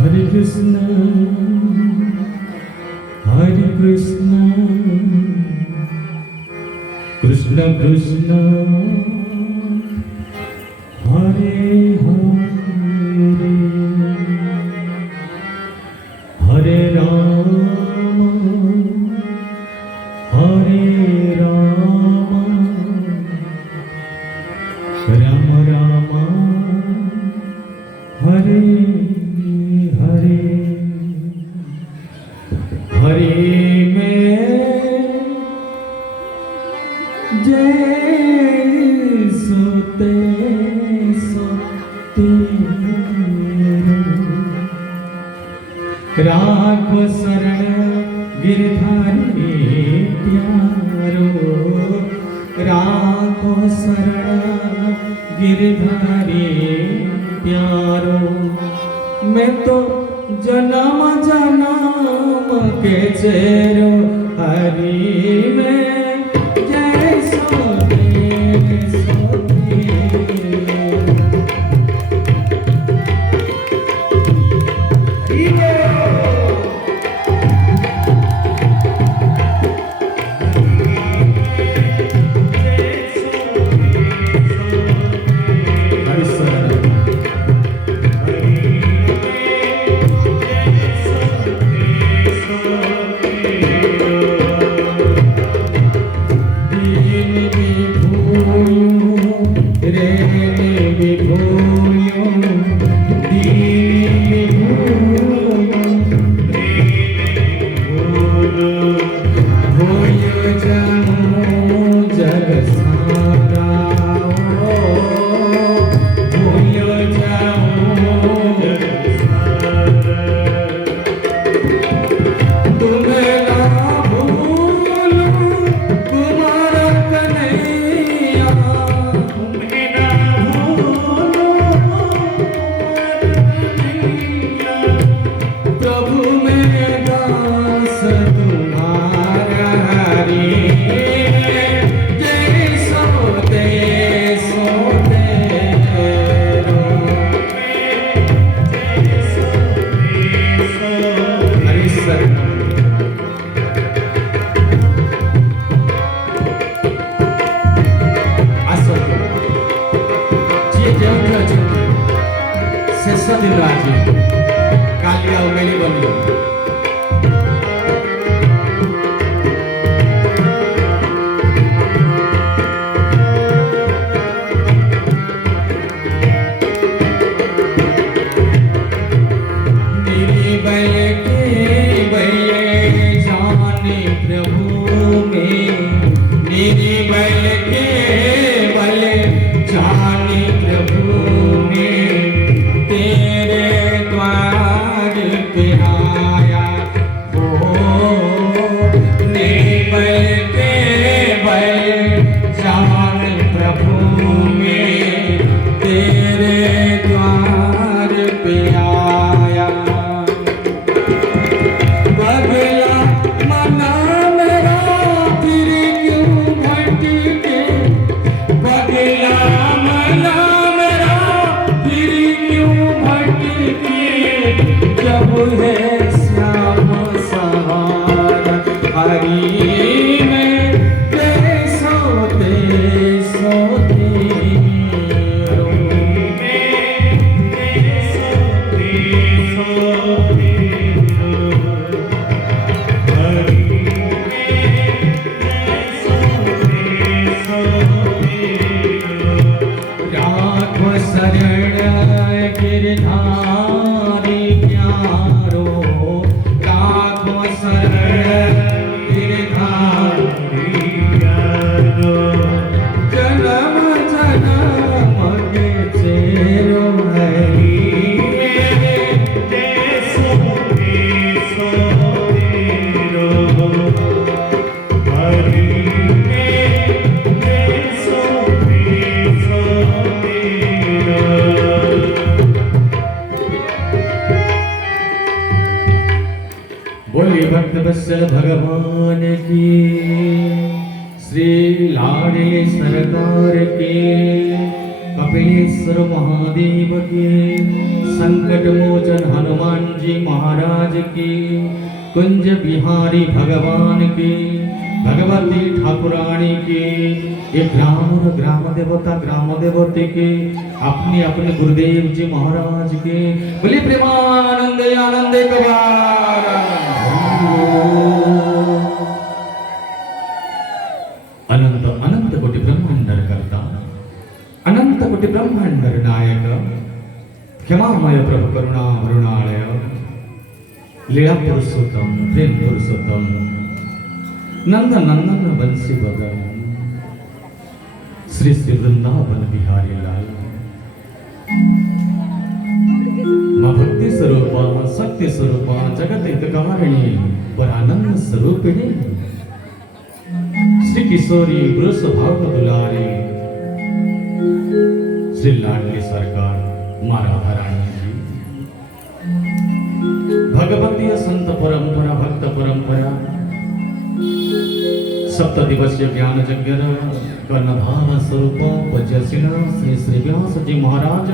Hare Krishna, Hare Krishna, Krishna Krishna, Hare Hare, Hare Rama, Hare Rama, Rama Rama, Hare Hare, Hare में जैसो तैसो तेरो, राखो शरण गिरधारी प्यारो, राखो शरण गिरधारी प्यारो। मैं तो जन्म जन्म के चेरो हरि में जैसो तैसो शेष दिन आज काली आउ मिली बनी भक्तवत्सल भगवान की, श्री लाड़े सरकार के, कपिलेश्वर महादेव की, संकट मोचन हनुमान जी महाराज की, कुंज बिहारी भगवान की, भगवती ठाकुरानी की, ये ग्राम और ग्राम देवता ग्राम देवती के, अपने अपने गुरुदेव जी महाराज के, बोले प्रेमानंदे आनंदे कबार। अनंत अनंत कोटि ब्रह्मांडर करता, अनंत कोटि ब्रह्मांडर नायक, क्षमामय प्रभु करुणा वरुणालय, लीला पुरुषोत्तम प्रेम पुरुषोत्तम, नंद नंदन बंसी बदन, श्री श्री वृंदावन बिहारी लाल, मां भक्ति स्वरूपा शक्ति स्वरूपा जगत हितकारिणी परानंद स्वरूपिणी, श्री किशोरी वृष भाव दुलारी, श्री लाडली सरकार मां राधा रानी जी, भगवतीय संत परंपरा भक्त परंपरा, सप्त दिवसीय ज्ञान यज्ञ कर्णधार स्वरूप पूज्यशील श्री श्री व्यास जी महाराज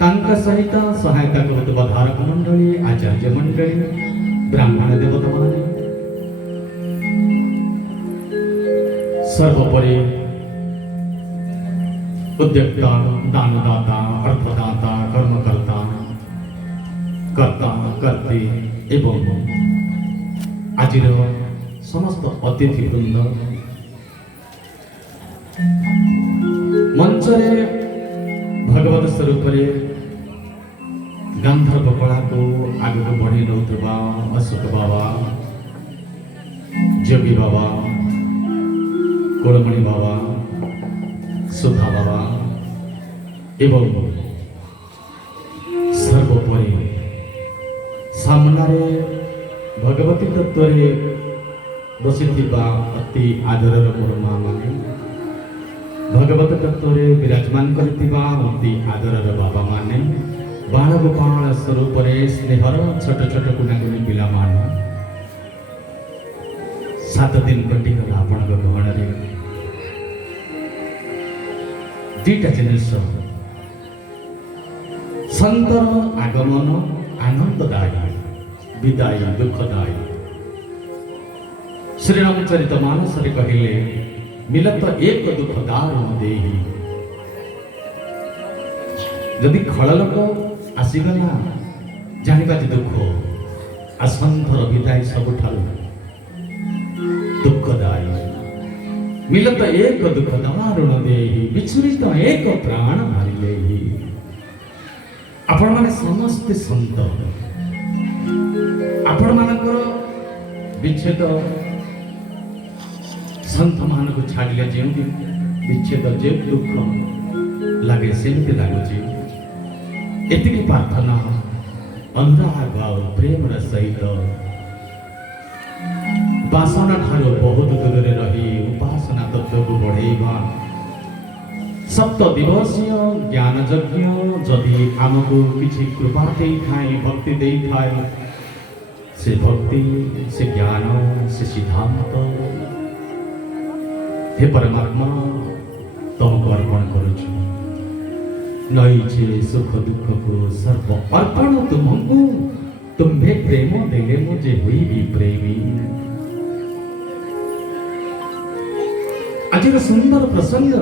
तांका सहित सहायता करुत धारक मंडली आचार्य मंडली ब्राह्मण देवता माने सर्वोपरि उद्योक्ता दानदाता अर्थदाता कर्मकर्ता कर्ता कर्ते एवं आज समस्त अतिथि वृंद मंचरे भगवत स्वरूप गांधर्व कला को आगे बढ़ी नौथुबा अशोक बाबा जोगी बाबा कोड़मणि बाबा सुधा बाबा एवं सर्वोपरि सामने भगवती तत्व बसी अति आदर मोर माँ माने भगवत तत्व विराजमान करथिबा अति आदर बाबा माने बाण गोपाल स्वरूप स्नेहर छोट छोट कुनाकुनी पिला माने 7 दिन कटिगला आपण गहण दुईटा जिनिस संतर आगमन आनंददायी विदायी दुखदायी श्रीरामचरित मानस कहले मिलत एक दुखदार देही जदि खड़लोक आसीगला जानिबा दुख आसंथर विदाय सबुठारु दुखदायी मिलत एक दुखदार देही विचुरित एक प्राण मारिले आपण माने समस्त संत आपण मानकर विच्छेद संत मान को छाड़िले जो विच्छेद जो दुख लगे सेमती लगुच एति प्रार्थना अनुराग और प्रेम सहित वासना ठारो बहुत दूर रही उपासना तत्व को बढ़ेगा 7 दिवसीय ज्ञान यज्ञ जदि आमको किसी कृपा दे थाए भक्ति दे थाए से भक्ति से ज्ञान से सिद्धांत हे परमात्मा तुमको अर्पण करुछु नईचे सुख दुख को सर्व अर्पण तुमको तुम्हें प्रेम देले मुझे हुई भी प्रेमी आज सुंदर प्रसंग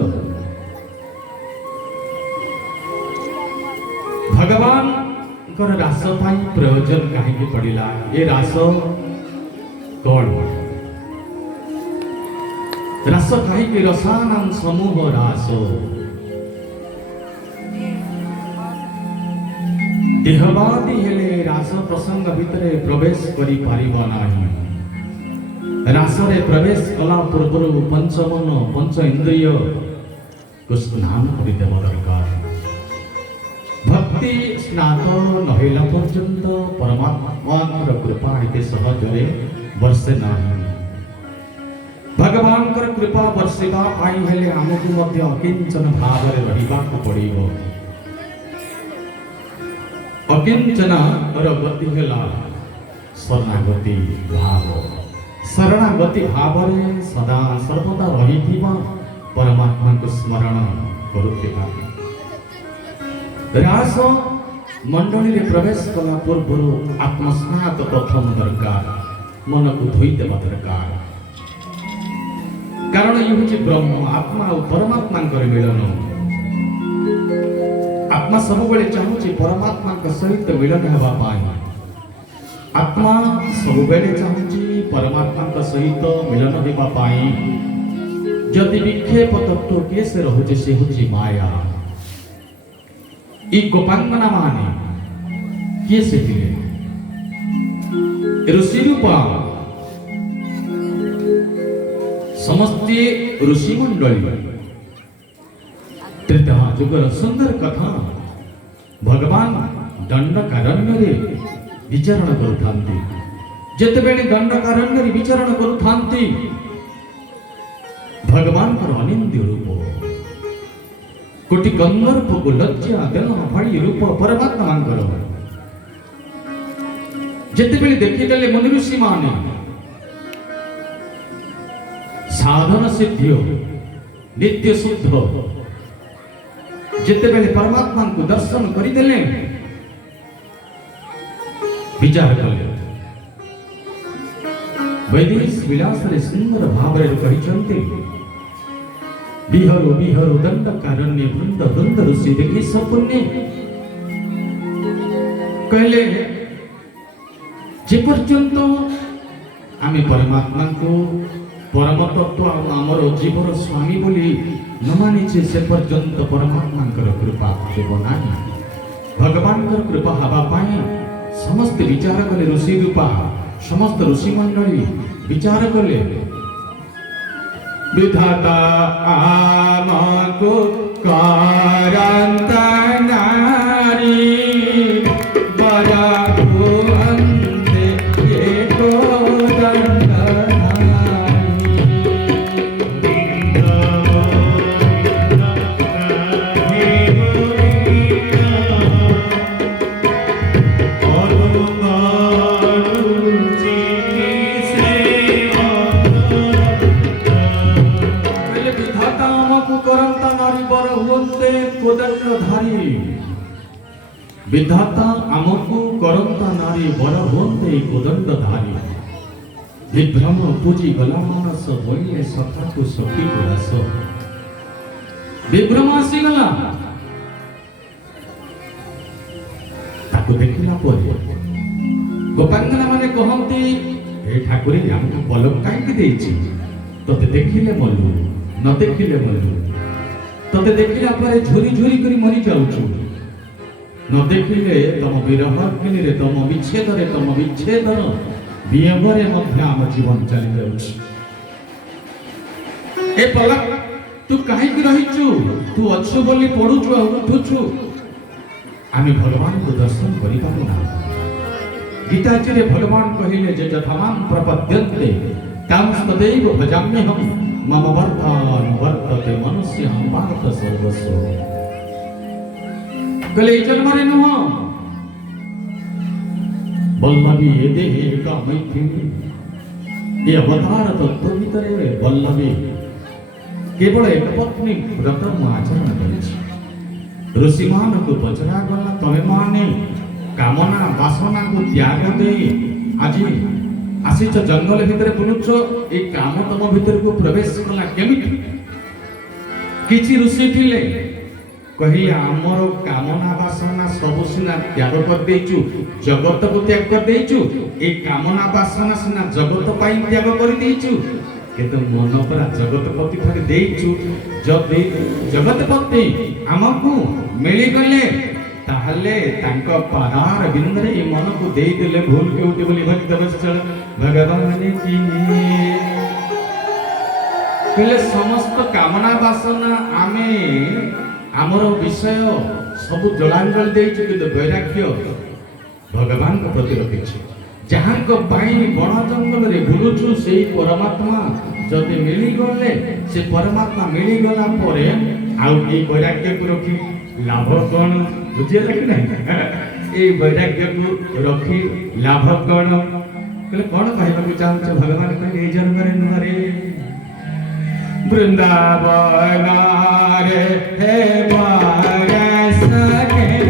भगवान रास प्रयोजन कहीं पड़ा ये रास कौन रास कहीं रसानाम समूह रास देहवादी हेले रास प्रसंग भितर प्रवेश करि पारिबा नाही रास रे प्रवेश कला पूर्व पंचमन पंच इंद्रिय को स्नान करिदेव दरकार भक्ति स्नात नहेला पर्यंत परमात्मा कृपा एते सहजरे वर्षे नाही भगवान कृपा वर्षिबा पाई हेले हमकु मध्य अकिंचन भाव रे रहिबा को पड़िबो अकिंचन और गति हेला शरणागति भाव शरणागति भाव रे सदा सर्वदा रहिथिबा परमात्मा को स्मरण करुथिबा रास मंडली रे प्रवेश कला पूर्व आत्मस्नात प्रथम दरकार मन को धोई देवा दरकार कारण ये हूँ ब्रह्म आत्मा और परमात्मा मिलन आत्मा सब बड़े चाहूँ परमात्मा सहित मिलन होगापाई आत्मा सब बेले चाहूँ परमात्मा सहित मिलन होगापाई जदि विक्षेप तत्व कैसे रोचे से हूँ माया ई गोपांगना माने किए से ऋषि रूपा समस्ते ऋषि मंडली त्रेता जुगर सुंदर कथा भगवान दंडकारण्य रे विचरण करुथांती जेतेबेले दंडकारण्य रे विचरण करुथांती भगवान कर अनिंद्य रूप कोटि गंधर्व को लज्जा देन भाड़ी रूप परमात्मा मानकर जेतेबेले देखि देले मुनि ऋषि माने साधन सिद्धि नित्य शुद्ध जितेबेले परमात्मा को दर्शन करदेले विचार कले वैदेश विलास रे सुंदर भाव रे कहिचंती बिहरो बिहरो दंडकारण्य वृंद वृंद ऋषि देखि सपुण्य कहले जे पर्यंत आमे परमात्मा को परम तत्व आमर जीवर स्वामी बोली न मानिचे से पर्यंत परमात्मा कृपा देवना भगवान कृपा हवा पाए समस्त विचार कले ऋषि रूपा समस्त ऋषि मंडली विचार कले विधाता आमको कारंता नारी बरा विधाता आमको करंता नारी बर होते कोदंडधारी विभ्रम पूजी गला मानस बोले सखा को सखी को रस विभ्रम आसी गला ताको देखिला परे गोपांगना माने कहंती ए ठाकुर हमको पलक काई देछि तते देखिले मल्लू न देखिले मल्लू तते देखिला परे झुरी झुरी करी मरी जाउछु न देखिले तम विरह अग्नि रे तम विच्छेद रे तम विच्छेदन वियंगरे मध्य आम जीवन चली जाउछि ए पलक तू काहे की रहिछु तू अच्छु बोली पढुछु आ उठुछु आमी भगवान को दर्शन करि पारुना गीताजी रे भगवान कहिले जे जथामान प्रपद्यन्ते तां सदैव भजाम्यहम् मम वर्तान वर्तते मनुष्य हम भारत सर्वस्व कले जन्म रे नुह वल्लभी ये देहे का मैथिली ये अवतार तत्व भितरे वल्लभी केवल एक पत्नी व्रत आचरण करिछि ऋषि मान को पचरा गला तमे माने कामना वासना को त्याग दे आज आसीच जंगल भितर बुलुछ ए काम तम भितर को प्रवेश कला केमिति किछि ऋषि थिले कहिए आमर कामना वासना सब सिना त्याग कर देचु जगत को त्याग कर देचु ए कामना वासना सिना जगत पाई त्याग कर देचु किंतु मन पर जगत पति पर देचु जब जगतपति आमको मिली गले ताहले तांको पादार बिंदरे ए मन को दे देले भूल के उठे बोली भक्त वत्सल भगवान की कहले समस्त कामना वासना आमे आमर विषय सब जलांजल देइछु किंतु वैराग्य भगवान को प्रति रखिछु जहां को पाई बण जंगल रे बुलुछु सेही परमात्मा जदि मिली गले से परमात्मा मिली गला परे आउ ए वैराग्य को रखी लाभ कोन बुझिले कि नहीं ए वैराग्य को रखी लाभ कोन कहले कोन कहबा के चाहछ भगवान कहले ए जन्म रे नुरे वृंदावन रे हे पारस के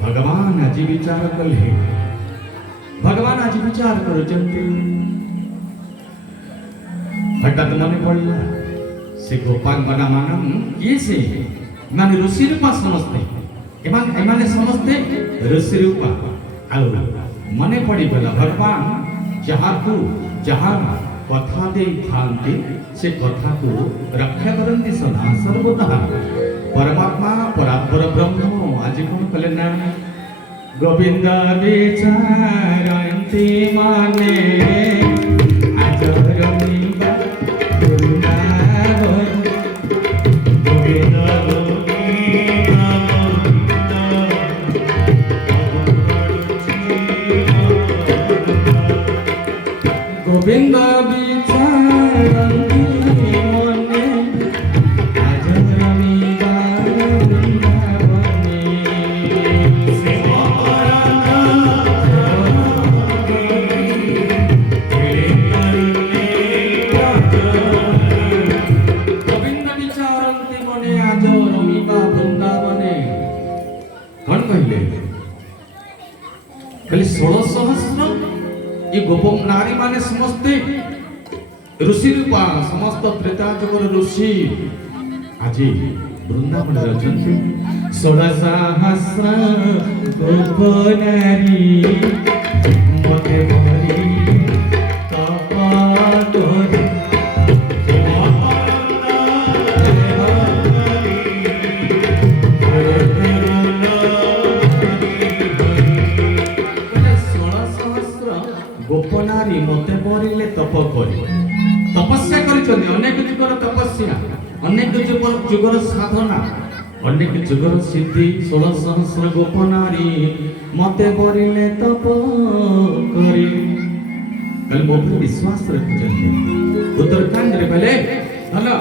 भगवान आज विचार कले भगवान आज विचार करुचंती हठात मन पड़ला से गोपाल बना मानम ये से माने ऋषि रूपा समझते एमाने समझते ऋषि रूपा आउ मने पड़ी गला भगवान जहाँ कथा दे थांती से कथा को रक्षा करंती सदा सर्वदा परमात्मा परात्पर ब्रह्म आज कौन कले ना गोविंद विचारंती माने आज रमिबा वृंदावन गोविंद गोविंद गोप नारी माने समस्ते ऋषि रूपा समस्त त्रेता जुगर ऋषि आज वृंदावन रचंती 16,000 गोप नारी मते भरी तपा तोरी गोपनारी मते पड़िले तप करी तपस्या करिछन्ति अनेक जुगर तपस्या अनेक जुगर साधना अनेक जुगर सिद्धि 16,000 गोपनारी मते पड़िले तप करी कल मोपर विश्वास रखिछन्ति उत्तरकांड रे कहले हला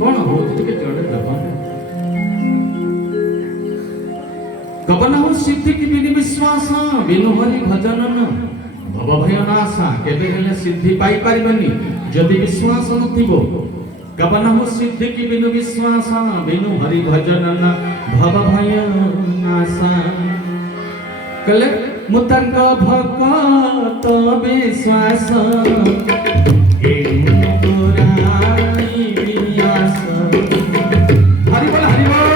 कोन हो ଟିକେ ଜଣେ ଦେବନ कबन हो सिद्धि की बिनु विश्वास बिनु हरि भजन भव भय नाशा केबे हेले सिद्धि पाई परिबनी जदि विश्वास नथिबो कबन हो सिद्धि की बिनु विश्वास बिनु हरि भजन भव भय नाशा कले मुतंग भक्त विश्वास ए मुरारी वियास हरि बोल हरि बोल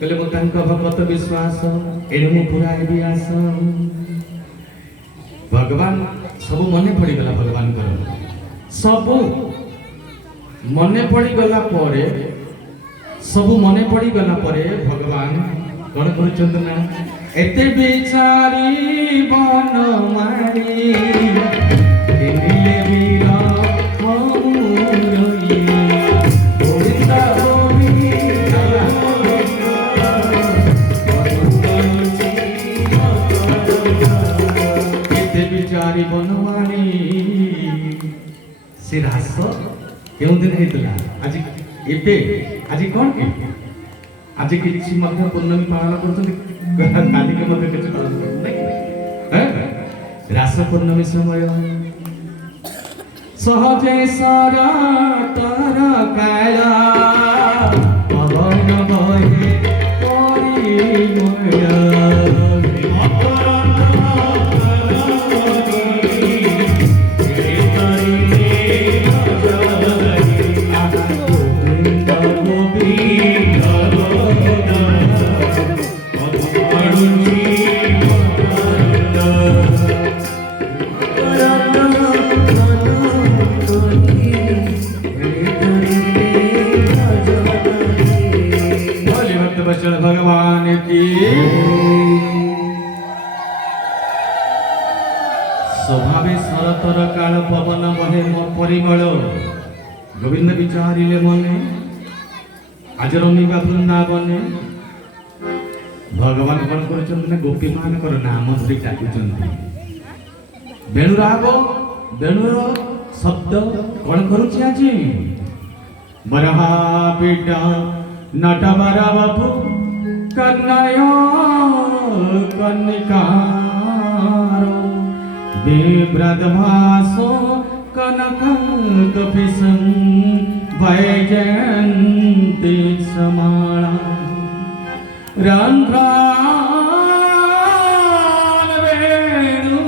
कले मुतंक भगवत विश्वास एनु पुराय वियास भगवान सब मने पड़ी गला भगवान कर सब मने पड़ी गला परे सब मने पड़ी गला परे भगवान कोन करचंत ना एते बेचारी बन मारी दिले वीरा हमरई गोविंद बिचारी बनवानी से रास केउ दिन हेतला आज एबे आज कोन के आज किछि मध्य पूर्णमी पालन करछन काली के मध्य किछि पालन नै रास पूर्णमी समय सहजे सारा तारा काला पवन बहे कोरी मोरा काल पवन बहे मो परिमल गोविंद विचारिले मने आज रमिबा वृंदावने भगवान कौन कर गोपी मान नाम धरी डाकुचंती वेणुराग वेणुर शब्द कौन करुछि आज बरहा पीटा नटवर बाबू कन्नय कन्निकार विव्रतभासो कनकपिसं वैजयन्ती समाला रन्ध्रान वेणु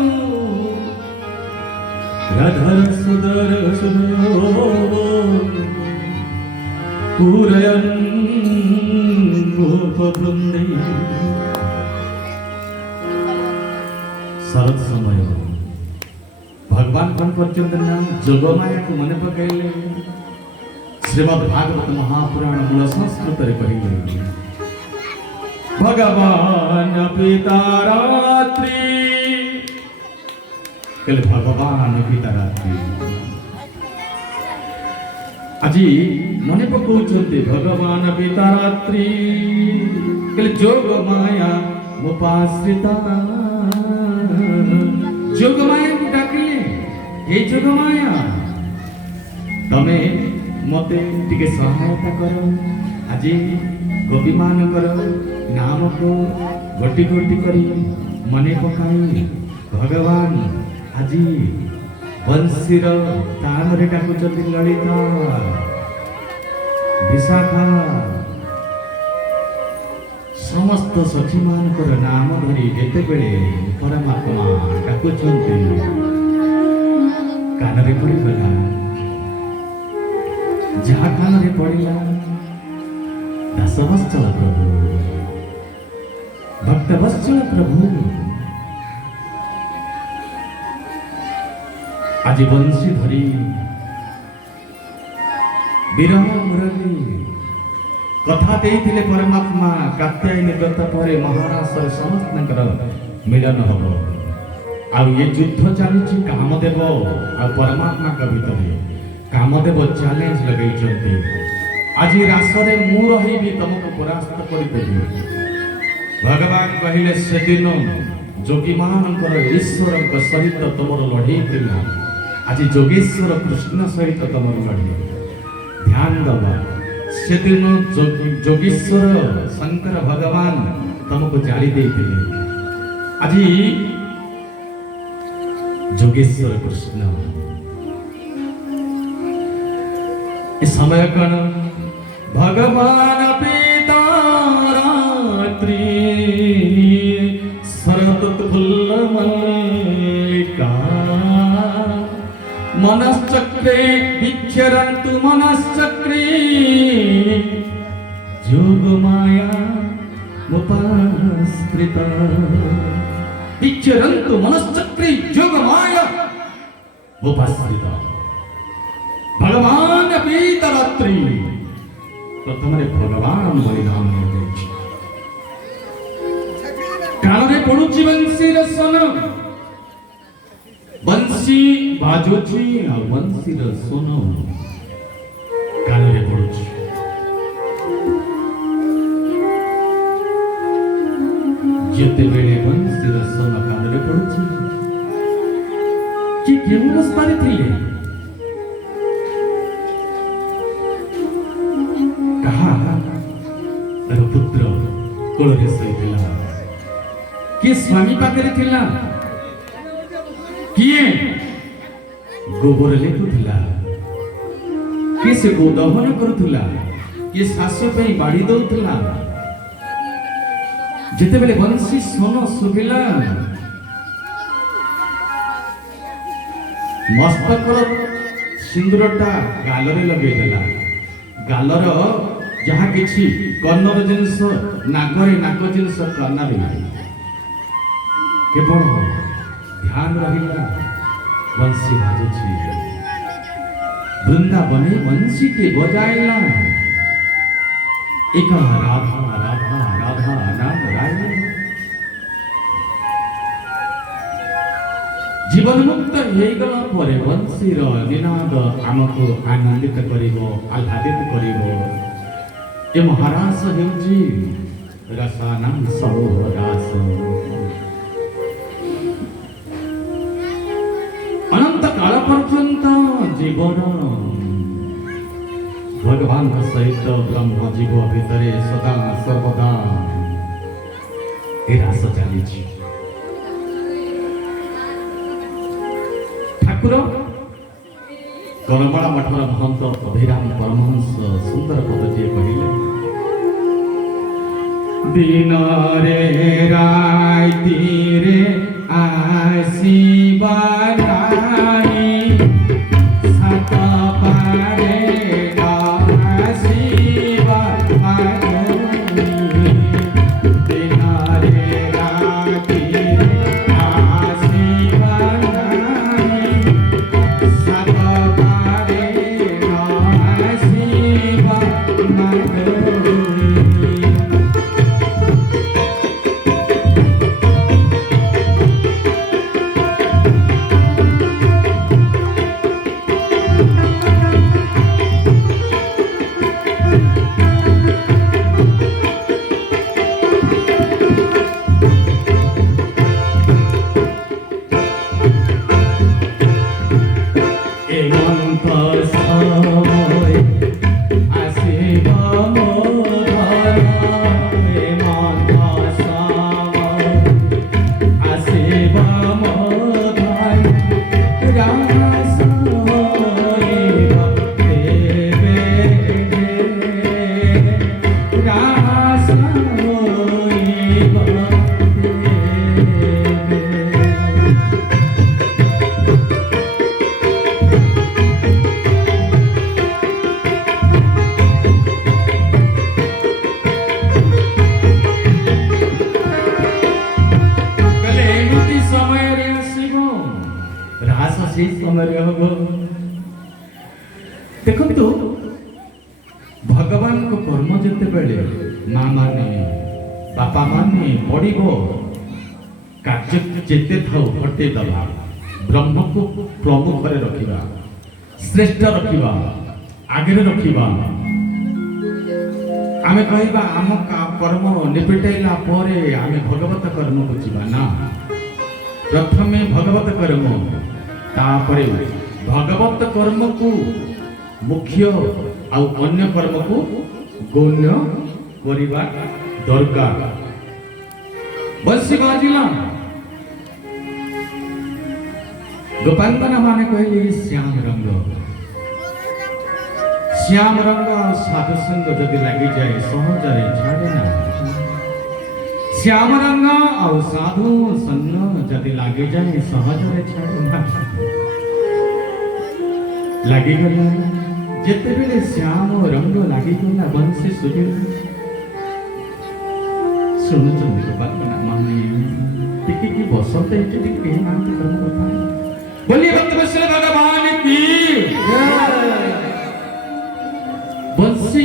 रधर सुदर सुदरो पूरयन् गोपवृन्दे शरद समय भगवान कौन करचंद ना जोगमाया को मन पकैले श्रीमद् भागवत महापुराण मूल संस्कृत रे कहिले भगवान पिता रात्रि कहले भगवान पिता रात्रि আজি মনে পকাউଛନ୍ତି भगवान पिता रात्रि कहले जोग माया मुपाश्रिता जोग माया को डाकिले हे जोग माया तमे मते टिके सहायता करो आज गोपी मानकर नाम को गोटी गोटी करी मने पकाई भगवान आज बंशीर ताल रे डाकुचंती ललिता विशाखा समस्त सखी मानकर नाम धरी जेते बेले परमात्मा डाकुचंती कान रे पड़ी गला जहा कान रे पड़िला दासवत्सल प्रभु भक्तवत्सल प्रभु आज बंशी धरी विरह मुरली कथा देइथिले परमात्मा कात्यायनी व्रत परे महाराष्ट्र समस्त मिलन हम आ ये युद्ध चली कामदेव आ परमात्मा का भीतर कामदेव चैलेंज लगे आज रासरे मु रही तुमको परास्त करदेवी भगवान कहले से दिन जोगी मानकर ईश्वर सहित तुम लड़े आज जोगेश्वर कृष्ण सहित तुम लड़े ध्यान दबा से दिन जोगेश्वर शंकर भगवान तुमको जारी देते आज जोगेश्वर कृष्ण इस समय कण भगवान पिता रात्रि शरद फुल्ल मल्लिका मनश्चक्रे विक्षरन्तु मनश्चक्रे जोगमाया मुपाश्रिता विक्षरन्तु मनश्चक्रे जोगमाया मुपाश्रिता भगवान पिता रात्रि प्रथम भगवान बलिदान कान रे पड़ुची बंशीर सन बंशी बाजोची आ बंशीर सन कान रे पड़ुची जेते बेले बंशीर सन कान रे पड़ुची कि केउ अवस्था रे थिले कहा पुत्र कोଳରେ ଶୋଇଥିଲା किए स्वामी पाखे थिला किए गोबर लेखुला किए से गो दहन करुला किए शाश पे बाड़ी दउला जेते बेले बंशी सोन सुबिला मस्तकर सिंदूरटा गालरे लगे देला गालर जहाँ किछि कर्णर जिनस नागरे नाक जिनस कर्णरे केवल ध्यान रहिला बंशी बाजुछि वृंदावने बंशी के बजाइला एक राधा राधा राधा नाम गाइला जीवन मुक्त ହେଇଗଲା ପରେ ବଂଶୀର ନିନାଦ ଆମକୁ ଆନନ୍ଦିତ କରିବ, ଆହ୍ଲାଦିତ କରିବ। ଏ ମହାରାସ ହେଉଛି ରସାନାଂ ସରୋବରାସ। ଅନନ୍ତ କାଳ ପର୍ଯ୍ୟନ୍ତ ଜୀବନ ଭଗବାନଙ୍କ ସହିତ ବ୍ରହ୍ମ ଜୀବ ଭିତରେ ସଦା ସର୍ବଦା ଏ ରାସ ଚାଲିଛି। ଠାକୁର କରମଳା ମଠର ମହନ୍ତ ଅଭିରାମ ପରମହଂସ ସୁନ୍ଦର ପଦଟିଏ କହିଲେ, ଦିନରେ ରାତିରେ ଆସିବା ନାହିଁ, ସାତ ପାରେ ଆସିବା ନାହିଁ। ଦିନରେ ରାତିରେ ଆସିବା ନାହିଁ, ସାତ ପାରେ ଆସିବା ନାହିଁ। देखो भगवान को कर्म जिते बेले माँ माने बापा माने पड़ो कार्य जेते थाउ हटे दबा ब्रह्म को प्रमुख रखा श्रेष्ठ रखा आगे रखा आम कह आम कर्म निपटेला आम भगवत कर्म को जीवा ना प्रथमे भगवत कर्म तापरे भगवत कर्म को मुख्य आउ अन्य कर्म को गौण्य करिबा दरकार। बंसी बाजिला गोपांगना माने कहले श्याम रंग साधु संग जदि लगी जाए सहजरे छाड़े ना। श्याम रंग आउ साधु संग जदि लगी जाए सहजरे छाड़े ना। लगी गला जेते बेले श्याम रंग लगी गला बंसी सुजे सुन चंदी गोपांगना माने टिके की बसंत इटे टिके ना कर्म कथा बोलिए भक्त वत्सल भगवान की बंसी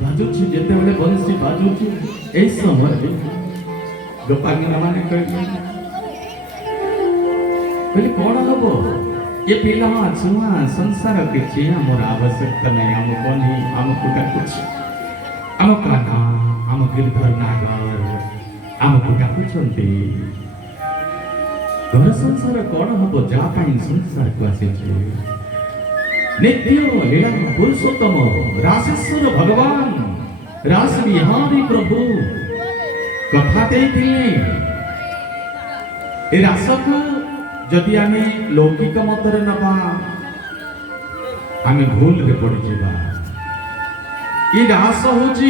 बाजुची जेते बेले बंसी बाजुची ए समय गोपांगना माने कहले कोन हबो ये पिला छुआ संसार किछि हमर आवश्यकता नहीं हम कोनी हम कुटा कुछ हम काना हम गिरधर नागर हम कुटा कुछंती घर संसार कोन हबो जा पाइन संसार को आसीछि नित्य लीला पुरुषोत्तम रासेश्वर भगवान रास बिहारी प्रभु कथा देथिले ए रासक जदि आमे लौकिक मतरे नबा आमे भूल रे पड़ जिबा। ई रास होची